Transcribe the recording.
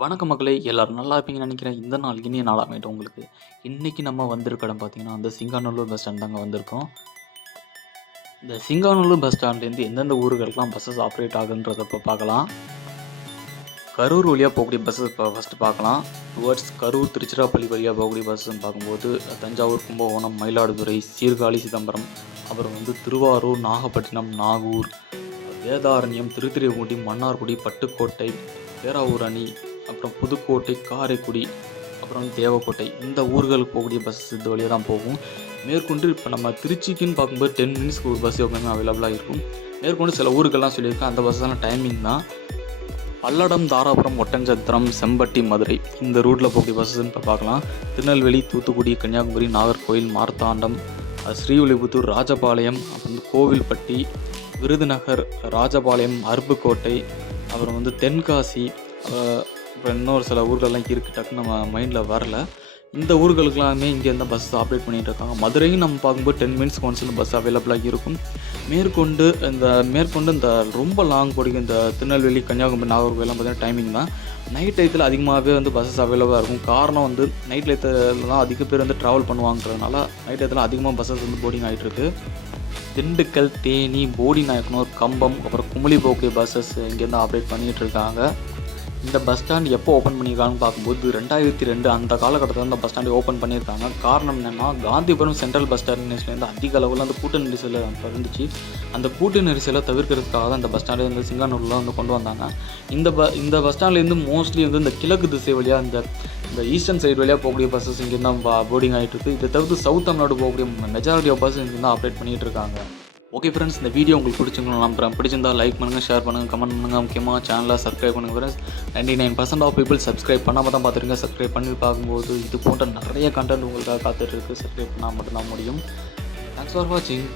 வணக்கம் மக்களே எல்லோரும் நல்லா இருப்பீங்கன்னு நினைக்கிறேன். இந்த நாள் இனிய நாளாகட்டும் உங்களுக்கு. இன்றைக்கி நம்ம வந்திருக்க இடம் பார்த்தீங்கன்னா அந்த சிங்காநல்லூர் பஸ் ஸ்டாண்ட் தாங்க வந்திருக்கோம். இந்த சிங்காநல்லூர் பஸ் ஸ்டாண்ட்லேருந்து எந்தெந்த ஊர்களுக்கெல்லாம் பஸ்ஸஸ் ஆப்ரேட் ஆகுன்றதை இப்போ பார்க்கலாம். கரூர் வழியாக போகக்கூடிய பஸ்ஸஸ் இப்போ ஃபஸ்ட்டு பார்க்கலாம். டுவர்ட்ஸ் கரூர் திருச்சிராப்பள்ளி வழியாக போகக்கூடிய பஸ்ஸுன்னு பார்க்கும்போது தஞ்சாவூர் கும்பகோணம் மயிலாடுதுறை சீர்காழி சிதம்பரம் அப்புறம் வந்து திருவாரூர் நாகப்பட்டினம் நாகூர் வேதாரண்யம் திருத்திரைக்குடி மன்னார்குடி பட்டுக்கோட்டை பேராவூர் அணி அப்புறம் புதுக்கோட்டை காரைக்குடி அப்புறம் தேவக்கோட்டை. இந்த ஊர்களுக்கு போகக்கூடிய பஸ் இந்த வழியாக தான் போகும். மேற்கொண்டு இப்போ நம்ம திருச்சிக்குன்னு பார்க்கும்போது டென் மினிட்ஸ்க்கு ஒரு பஸ் எப்பவுமே அவைலபிளாக இருக்கும். மேற்கொண்டு சில ஊருக்கெல்லாம் சொல்லியிருக்கேன் அந்த பஸ்ஸான டைமிங் தான். பல்லடம் தாராபுரம் ஒட்டஞ்சத்திரம் செம்பட்டி மதுரை இந்த ரூட்டில் போகக்கூடிய பஸ்ஸுன்னு இப்போ பார்க்கலாம். திருநெல்வேலி தூத்துக்குடி கன்னியாகுமரி நாகர்கோவில் மார்த்தாண்டம் ஸ்ரீவில்லிபுத்தூர் ராஜபாளையம் அப்புறம் வந்து கோவில்பட்டி விருதுநகர் ராஜபாளையம் அருப்புக்கோட்டை அப்புறம் வந்து தென்காசி இப்போ இன்னும் இன்னொரு சில ஊர்களெலாம் இருக்குது டக்குன்னு நம்ம மைண்டில் வரல. இந்த ஊர்களுக்கெல்லாமே இங்கே இருந்தால் பஸ் ஆப்ரேட் பண்ணிகிட்டு இருக்காங்க. மதுரையும் நம்ம பார்க்கும்போது டென் மினிட்ஸ் ஒன்ஸ் பஸ் அவைலபிளாக இருக்கும். மேற்கொண்டு இந்த மேற்கொண்டு இந்த ரொம்ப லாங் போடிக்கும் இந்த திருநெல்வேலி கன்னியாகுமரி நாகர்கோவிலாம் பார்த்தீங்கன்னா டைமிங் தான். நைட் டயத்தில் அதிகமாகவே வந்து பஸ்ஸஸ் அவைலபிளாக இருக்கும். காரணம் வந்து நைட் டயத்தில் தான் அதிக பேர் வந்து ட்ராவல் பண்ணுவாங்கிறதுனால நைட் டயத்தில் அதிகமாக பஸ்ஸஸ் வந்து போர்டிங் ஆகிட்டுருக்கு திண்டுக்கல் தேனி போடி நாயக்கனூர் கம்பம் அப்புறம் குமுளிபோக்கு பஸ்ஸஸ் இங்கேருந்து ஆப்ரேட் பண்ணிகிட்டு இருக்காங்க. இந்த பஸ் ஸ்டாண்ட் எப்போ ஓப்பன் பண்ணியிருக்காங்கன்னு பார்க்கும்போது ரெண்டாயிரத்தி ரெண்டு அந்த காலகட்டத்தில் அந்த பஸ் ஸ்டாண்டை ஓப்பன் பண்ணியிருக்காங்க. காரணம் என்னென்னா காந்திபுரம் சென்ட்ரல் பஸ் ஸ்டாண்ட்லேருந்து அதிக அளவில் அந்த கூட்ட நெரிசல் இருந்துச்சு. அந்த கூட்ட நெரிசலை தவிர்க்கிறதுக்காக தான் இந்த பஸ் ஸ்டாண்டை வந்து சிங்கானூரில் வந்து கொண்டு வந்தாங்க. இந்த ப இந்த பஸ் ஸ்டாண்ட்லேருந்து மோஸ்ட்லி வந்து இந்த கிழக்கு திசை வழியாக இந்த இந்த ஈஸ்டர்ன் சைடு வழியாக போகக்கூடிய பஸ்ஸஸ் இங்கே தான் போர்டிங் ஆகிட்டு இருக்கு. இதை தவிர்த்து சவுத் தமிழ்நாடு போகக்கூடிய மெஜாரிட்டி ஆஃப் பஸ் இங்கே தான் ஆப்ரேட் பண்ணிகிட்டு இருக்காங்க. ஓகே ஃப்ரெண்ட்ஸ் இந்த வீடியோ உங்களுக்கு பிடிச்சிருக்கணும் நம்புறேன். பிடிச்சிருந்தா லைக் பண்ணுங்கள் ஷேர் பண்ணுங்கள் கமெண்ட் பண்ணுங்கள் முக்கியமாக சேனலாக சப்ஸ்கிரைப் பண்ணுங்கள் friends ninety nine percent of people subscribe பண்ணாமல் தான் பார்த்துருங்க. சப்ஸ்கிரைப் பண்ணி பார்க்கும்போது இது போன்ற நிறைய கண்டென்ட் உங்களுக்காக காத்துட்டு இருக்குது சப்ஸ்கிரைப் பண்ணால் மட்டும்தான் முடியும். தேங்க்ஸ் ஃபார் வாட்சிங்